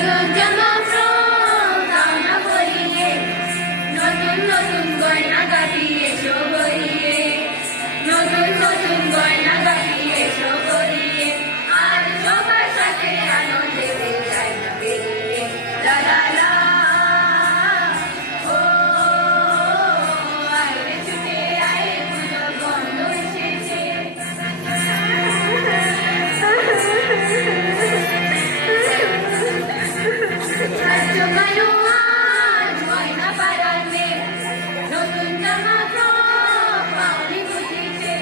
নতুন জামা কামনা করিয়ে, নতুন নতুন গয়না গাড়িয়ে এসো গড়িয়ে, নতুন নতুন গয়না গাড়িয়ে এসো গড়িয়ে, আর সবার সাথে আনন্দে যাই না বেরিয়ে। লা লা লা, ও আয় ছুটে আয়, পুজোর বন্ধ এসেছে। কালো আজ ময়না পাড়ার মেয়ে, নতুন জামা পাওনি বুঝিছে।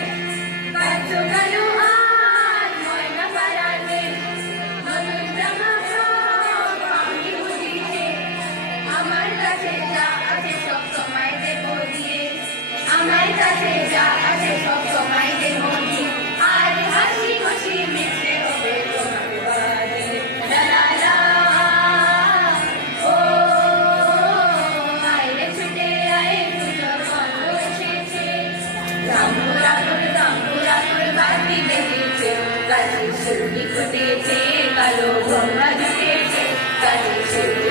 কালো আজ ময়না পাড়ার মেয়ে, নতুন জামা পাওনি বুঝিছে। আমার কাছে যা আছে সব সময় দেবো দিয়ে, আমার কাছে যা আছে সব সময় দেবো দিয়ে, আর হাসি খুশি মিশে হবে তোমার বাড়ি। লা লা লা, ও আয় ছুটে আয়, পুজোর বন্ধ এসেছে। তাম্বুরা করে বাতি বেজেছে, কাছে শিউলি ফুটেছে, কালো গঙ্গা জুটেছে, কাছে শিউলি